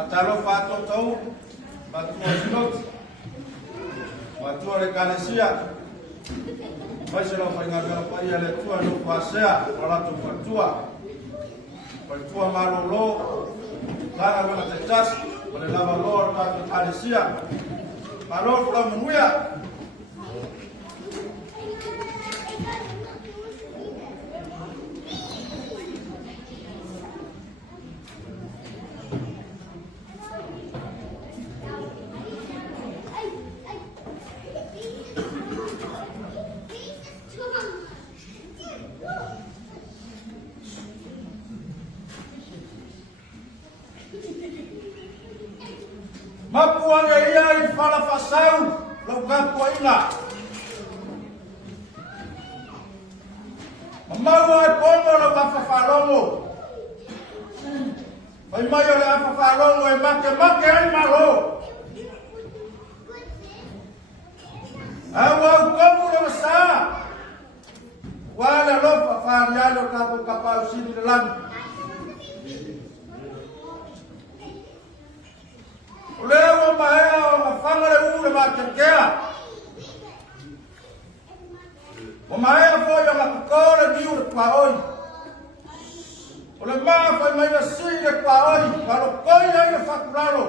Atalo fato tau, matua sinot, matua le kalesia. Mai se lo fai ngā pai ale tua no pasea, wala tu patua malolo, lara mana te tas, wale lava loa ka te kalesia. Malolo kula muia. Mapuanga ia I fala fasau, lau gapu ina. Mamaua e pongo lau afafalongo. Mai mai o le afafalongo e make ai malo. Au komu le wasa. Wala lofa farialo kapu kapau sini le lami. Leo mahea o mafanga le ule makekea. O mahea foi o makakore ni ule paoi. O le maa foi mai na sile paoi. Kalo koi ai le fakuralo.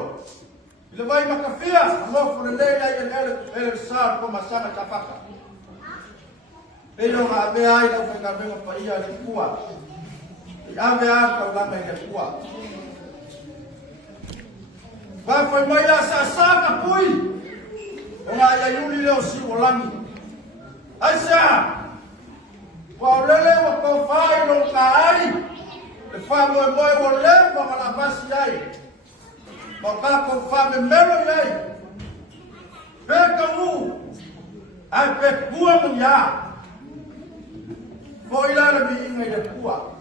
Ile vai makafia. Amofo le leila I ele saa ko masanga tapaka. Pero nga ave ai lau whenga venga pa ia le kua. I ave ai kau langa I le kua. Vai foi mai a sasaka pui. O nga ia yuli leo si o langi. Aisa. Wa lele wa ko fai no ka ai. Le fa mo o le wa la basi ai. Mo ka ko fa me melo ai. Peka mu. Ai pe kua mo ya. Mo ila le bi inga le kua.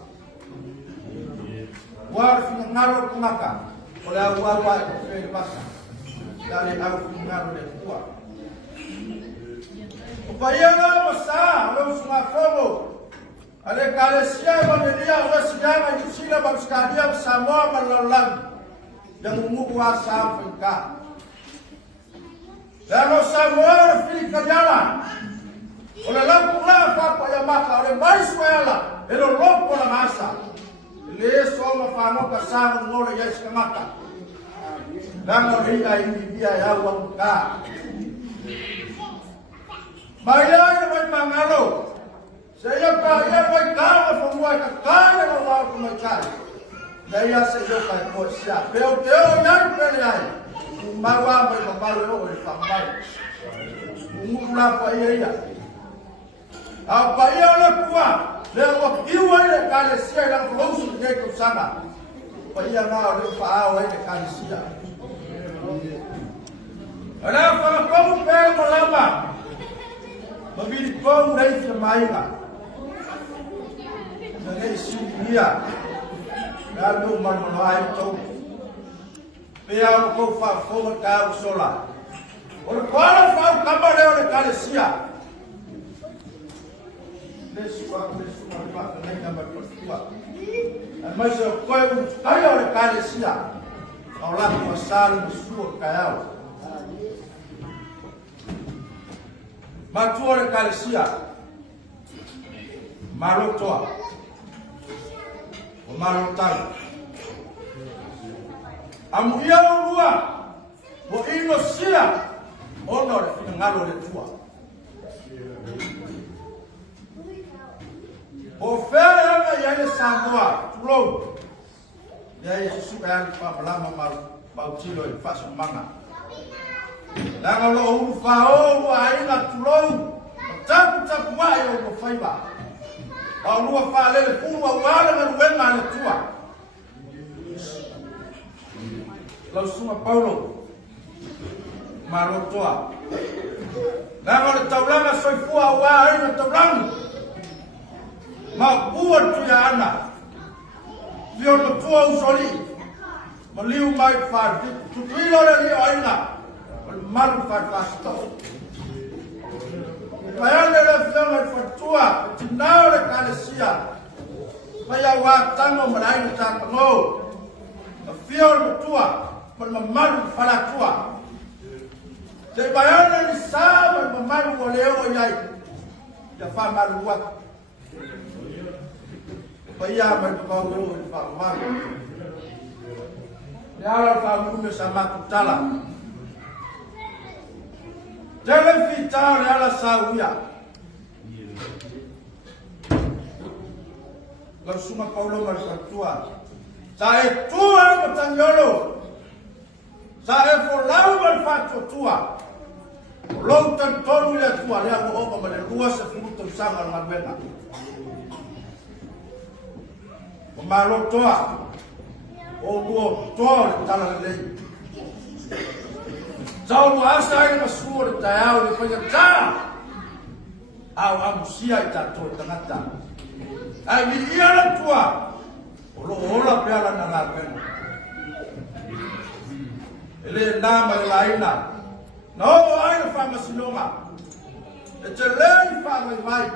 Wa fi ngalo kumaka. Oleh awal-awal ke pasar dari aku mengaruh dari kuat. Upaya besar, lalu semua fomo. Ada kalesia dia oleh sejarah itu sila bang sekalian semua melalang yang menguasa Afrika. Lalu semua pilih kerjaan. Oleh lampu apa yang maka oleh Venezuela, elok pola masa. Leso mafano kasama ngolo ya iskamaka. Lango hina india ya wangka. Bayar may mangalo. Saya kaya may kama pumuay kakaya ng mga kumachay. Daya sa iyo kay po siya. Pero yan pelay. Mawa may mabalo o ipambay. Umula pa iya. Apa iya na kuwa. Leo kiwa ile kalesia na kuhusu ndeko sana. Kwa hiyo nao leo fao ile kalesia. Alafu kwa mbele lama. Mabili kwa ndai ya maiga. Ngai sikia. Nalo mano ai to. Pea ko fa fo ka sola. Ora kwa fa kama leo ile kalesia. Mas eu quero aí olha kalesia ao lado do sala do sul caiu matua kalesia marotoa o marotal amuia rua o inosia honor ngalo le tua. O fera ya le sangoa tulo ya Yesus kan pa balama mau tilo I faso manga la ngalo u fao ai na tulo tapu wa yo ko faiba au lua fa le fu wa wala na wenga le tua la suma Paulo marotoa la ngalo taulanga soi fu wa ai na taulanga ma buat tu ya ana Dio no tua usoli maliu mai far tu tuilo le aina mal far pasto payale le fianga fatua tinao le kalesia paya wa tango malai tango fio no tua mamalu falatua. Te bayana ni sama mamalu o leo yai. Ya fa malu wa. Paya mai pau lo fa malu. Ya la fa mu sama kutala. Tele fita ya la sauya. Lau suma paulo mai fatua. Sa e tua mo tangolo. Sa e folau mai fatua. Lo tan tolu le tua le o o mai lua se futo sanga na bena. O malo toa. O luo toa tala le. Sau mo asa ai na suor taiao le fanya ta. Au amusia ita to tangata. Ai mi ia la tua. Olo ola pe ala na la pena. Ele nama le laina. No ai na fa masinonga. E te lei fa mai.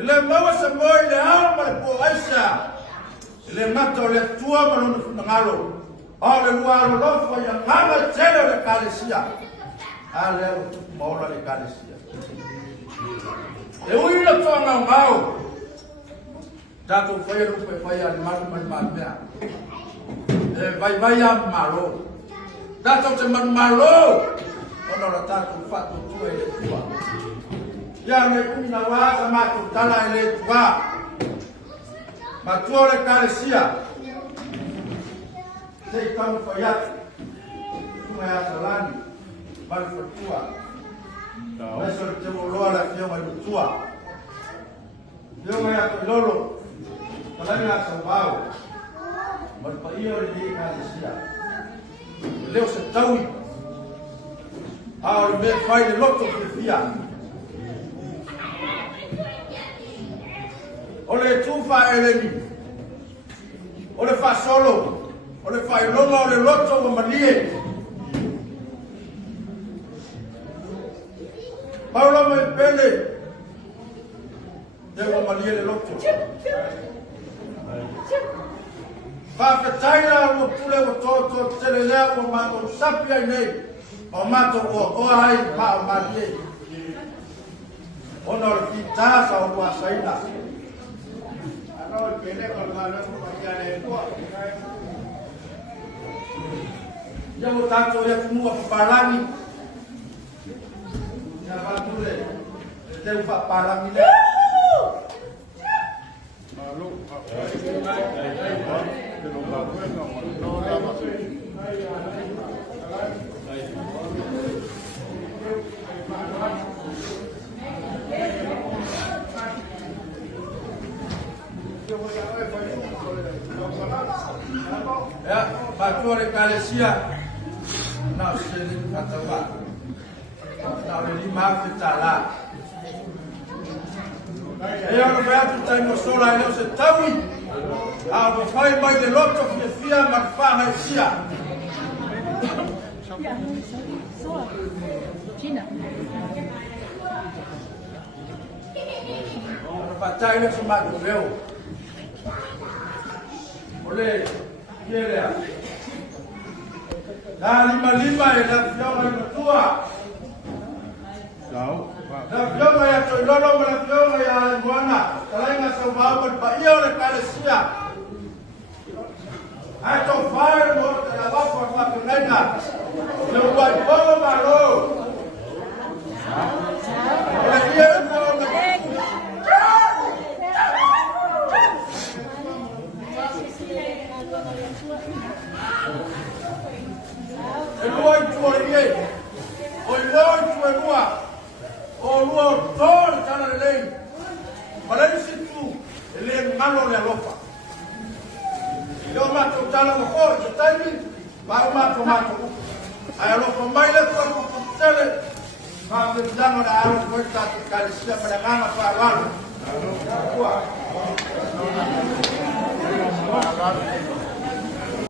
Ele mawa sa moi le alma le po aisa. Ele mato le tua ma no ngalo. Ole luaro lo fa ya kama tele le kalesia. Ale mo le kalesia. E ui la tonga mau. Dato foi rupe foi al man mea. E vai a malo. Dato te man malo. Ono la tato fatto tu e le tua. Ya me una wasa ma tu tala e le tua. Ma tu le caresia. Sei tamo foi a. Tu me a salani. Mal tua. Adesso devo loro la fioma di tua. Io mi ha loro. Non è una salvao. Ma io li sia. Leo se taui. Ah, me fai le lotto di via. Ole tu fa eleni. Ole fa solo. Ole fa longo le lotto con manie. Paolo me pele. Devo malia le lotto. Fa fetaila o pule o toto tele lea o mato sapia nei. O mato o ai pa o malie. Ono le fitasa o wasaina. Ano le pele o ngalo o malia le tua. Ya mo tanto ya kumua parani. Ya batule. Deu fa parani le. Ya, batu oleh Malaysia. Nak sini kata apa? Nak lima kita lah. E ora vai a tutta in sola e non se taui. Ah, lo fai mai de lotto che fia ma fa mai sia. Cina. Ora fatai le sama do meu. Ole, chiede. Lima e la fiora tua. Ciao. La fioma ya to lolo la fioma ya buana. Talaga sa bawal pa iyo le kalesia. Ato fire mo la va por la penena. Le guai polo malo. Ole iyo mo la. E guai tuorie. Oi guai tuoria. O lua tor tana lei. Malai situ ele malo le lofa. Yo mato tala mo ko taimi ba mato. Ai lofa mai le ko tele. Ba de dano da aro ko ta kalisia para gana para gana.